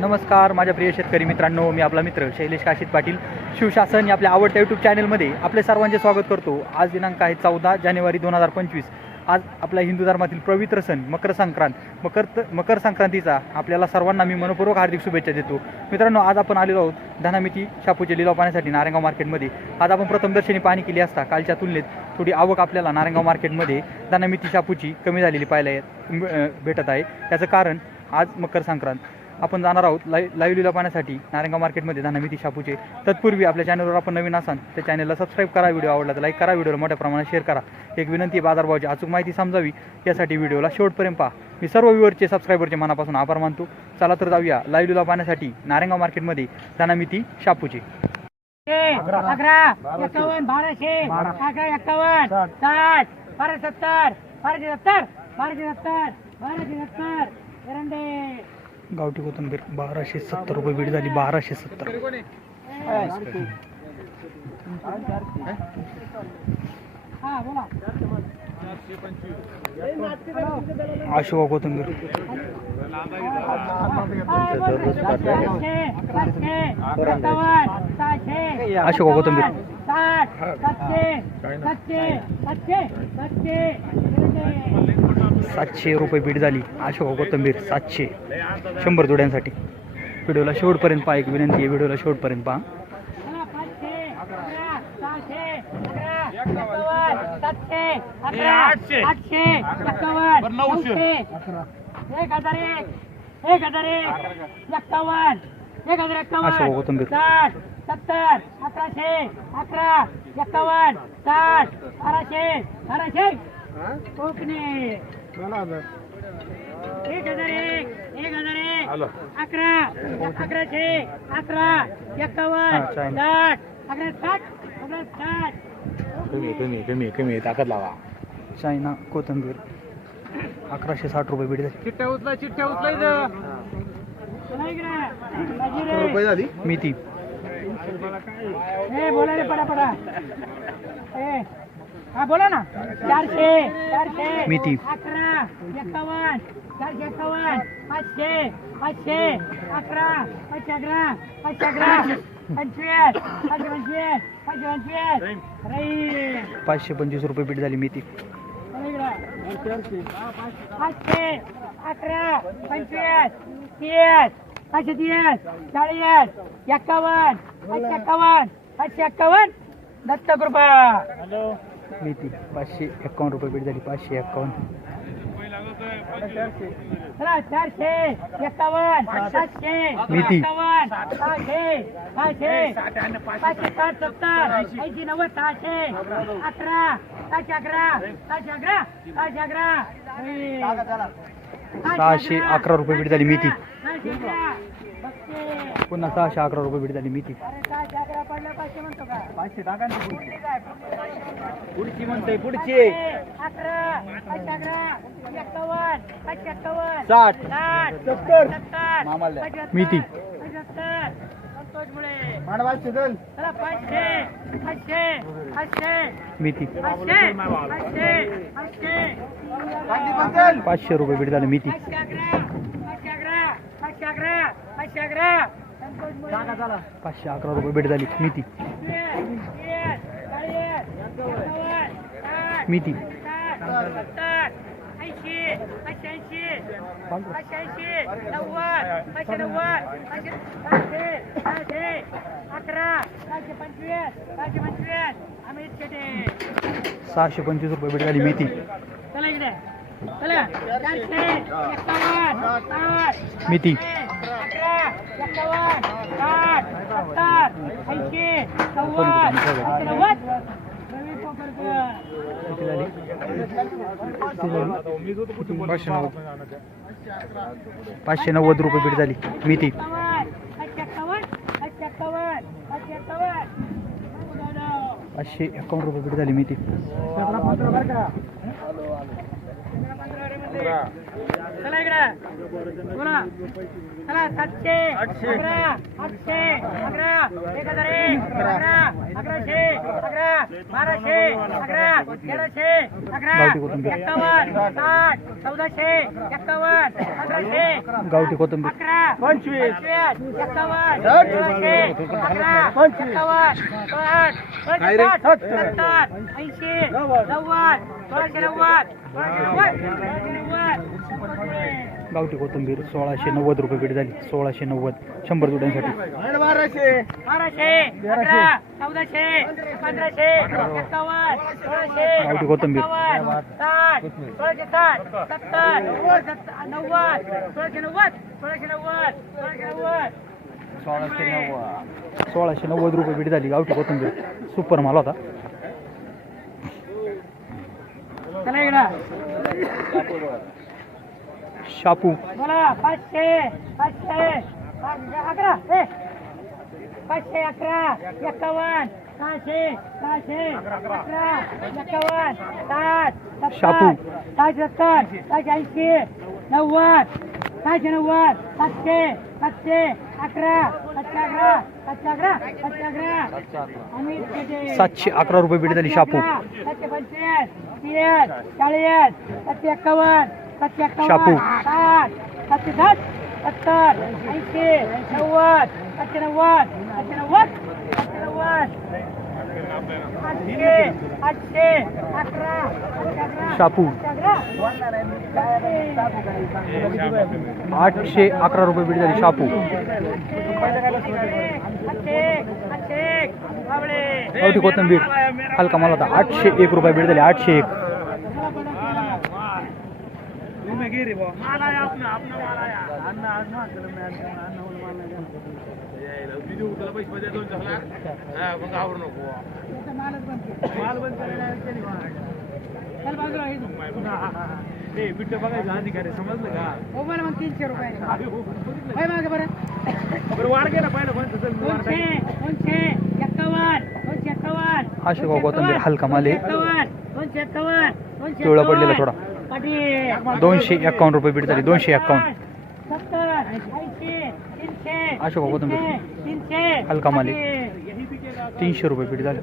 नमस्कार माझ्या प्रिय शेतकरी मित्रांनो मी आपला मित्र शैलेश काशीत पाटील. शिवशासन या आपल्या आवडत्या यूट्यूब चॅनलमध्ये आपले सर्वांचे स्वागत करतो. आज दिनांक आहे चौदा जानेवारी दोन हजार पंचवीस. आज आपल्या हिंदू धर्मातील पवित्र सण मकर संक्रांत. मकर मकर संक्रांतीचा आपल्याला सर्वांना मी मनपूर्वक हार्दिक शुभेच्छा देतो. मित्रांनो आज आपण आलेलो आहोत धनामिती शापूचे लिलाव पाहण्यासाठी नारायणगाव मार्केटमध्ये. आज आपण प्रथमदर्शनी पाहणी केली असता कालच्या तुलनेत थोडी आवक आपल्याला नारायणगाव मार्केटमध्ये धनामिती शापूची कमी झालेली पाहायला भेटत आहे. त्याचं कारण आज मकर संक्रांत. आपण जाणार आहोत लाईव्ह लाईव्ह लिलाव पाहण्यासाठी नारायणगाव मार्केटमध्ये धनामिती शापूचे तत्पूर्वी आपल्या चॅनलवर आपण नवीन असाल त्या चॅनलला सबस्क्राईब करा व्हिडिओ आवडला तर लाईक करा व्हिडिओला मोठ्या प्रमाणात शेअर करा. एक विनंती बाजारभावाची अचूक माहिती समजावी यासाठी व्हिडिओला शेवटपर्यंत पहा. मी सर्व व्ह्यूवरचे सबस्क्रायबरचे मनापासून आभार मानतो. चला तर जाऊया लाईव्ह लिलाव पाहण्यासाठी नारायणगाव मार्केटमध्ये धनामिती शापूचे अकरा. एक्कावन्न बाराशे. अकरा एक्कावन्न साठ. बारा सत्तर. बाराशे सत्तर. बाराशे सत्तर. बाराशे सत्तर. एरंडे. गावठी कोथंबीर बाराशे सत्तर रुपये बीड झाली बाराशे सत्तर हा कोथंबीर अशोका कोथंबीर अशोका साठ सातशे सातशे सातशे सातशे एरंडे सातशे रुपये बीड झाली. अशोका कोथिंबीर सातशे. शंभर जोड्यांसाठी. व्हिडिओला शेवटपर्यंत पहा एक विनंती आहे व्हिडिओला शेवटपर्यंत पहा. आठशे. एक्कावन्न नऊशे. एक हजार एक एक हजार एक एक्कावन्न एक हजार कोथिंबीर. साठ सत्तर अकराशे अकरा एक्कावन्न साठ बाराशे बाराशे. कोकणे. एक हजार एक एक हजार एक अकरा अकराशे अकरा एक्कावन्न चालेल. साठ अकरा साठ अकरा साठ. कमी कमी कमी कमी ताकद लावा. चायना कोथिंबीर. अकराशे साठ रुपये बीड झाली चिठ्ठ्या उचला चिठ्ठ्या उचला रुपये झाली? मेथी ए बोला रे पडा पडा. ए हा बोला ना. चारशे चारशे मेथी. अकरा एक्कावन्न चारशे एक्कावन्न पाचशे पाचशे अकरा पाचशे अकरा पाचशे अकरा पंचवीस पाचशे पंचवीस पाचशे पंचवीस. राई पाचशे पंचवीस रुपये बीड झाली मेथी पाचशे अकरा पंचवीस तीस पाचशे तीस चाळीस एक्कावन्न पाचशे एक्कावन्न पाचशे एक्कावन्न दत्त कृपा मेथी पाचशे एक्कावन्न रुपये बीड झाली पाचशे एक्कावन्न चला चारशे एक्कावन्न सातशे. एक्कावन्न सहाशे सहाशे पाचशे साठ सत्तर ऐंशी नव्वद सहाशे अकरा सहाशे अकरा सहाशे अकरा. सहाशे अकरा. सहाशे अकरा रुपये बीड झाली मेथी. पुन्हा सहाशे अकरा रुपये बीड झाली मेथी पाचशे म्हणतो का? पाचशे टाका पुढची. म्हणते पाचशे एक्कावन्न साठ. साठ सत्तर. मामाला मिती. पंच्याहत्तर संतोष मुळे. चला पाचशे पाचशे पाचशे मेथी पाचशे पाचशे पाचशे. पाचशे रुपये बीड झाली मेथी पाचशे अकरा पाचशे अकरा पाचशे अकरा पाचशे अकरा. पाचशे अकरा रुपये भेट झाली. मेथी मेथी सहाशे पंचवीस रुपये भेट झाली. मेथी चला साठ सत्तर ऐंशी नव्वद नव्वद रवी पाचशे नव्वद रुपये भेट झाली. मेथी पाचशे एकावन्न रुपये भेट झाली मी ती. चला इकडे. बोला. चला सातशे अकरा आठशे अकरा एक हजार एक अकरा अकराशे अकरा बाराशे अकरा तेराशे अकरा. एक्कावन्न साठ चौदाशे एक्कावन्न पंधराशे गावठी कोथिंबीर. अकरा पंचवीस. एक्कावन्न सोळाशे अकरा एक्कावन्न साठ सत्तर. ऐंशी नव्वद सोळाशे नव्वद सोळाशे नव्वद सोळाशे नव्वद. गावठी कोथिंबीर सोळाशे नव्वद रुपये पेटी झाली. सोळाशे नव्वद. शंभर जुड्यांसाठी. गावठी कोथिंबीर. सोळाशे नव्वद सोळाशे नव्वद सोळाशे नव्वद सोळाशे नव्वद. सोळाशे नव्वद. रुपये पेटी झाली गावठी कोथिंबीर. सुपर माल होता. चला इकडं. शापू बोला पाचशे अकरा ए पाचशे अकरा एक्कावन्न सहाशे सहाशे अकरा एक्कावन्न सत्तर शापू. सहाशे सत्तर सहाशे ऐंशी नव्वद सहाशे नव्वद सातशे सातशे अकरा सातशे अकरा सातशे अकरा सातशे अकरा? सातशे अकरा रुपये पेटी झाली शापू सातशे पंचवीस तीस चाळीस सातशे एक्कावन्न शापू. सातशे साठ सत्तर ऐंशी नव्वद सातशे नव्वद सातशे नव्वद सातशे नव्वद आठशे आठशे अकरा शापू. आठशे अकरा रुपये पेटी झाली शापू कोथिंबीर हलका माल होता आठशे एक रुपये पेटी झाली आठशे एक तीनशे रुपये मागे बरं दोनशे दोनशे एक्कावन्न दोनशे एक्कावन्न आशेगाव कोथिंबीर हलका माल आहे एक्कावन्न दोनशे एक्कावन्न दोनशे पिवळा पडलेला. थोडा. पाटील. दोनशे एक्कावन्न रुपये पेटी झाली दोनशे एक्कावन्न सत्तर ऐंशी तीनशे अशोक कोथिंबीर. तीनशे तीनशे हलका माल आहे. पाटील. तीनशे रुपये पेटी झाली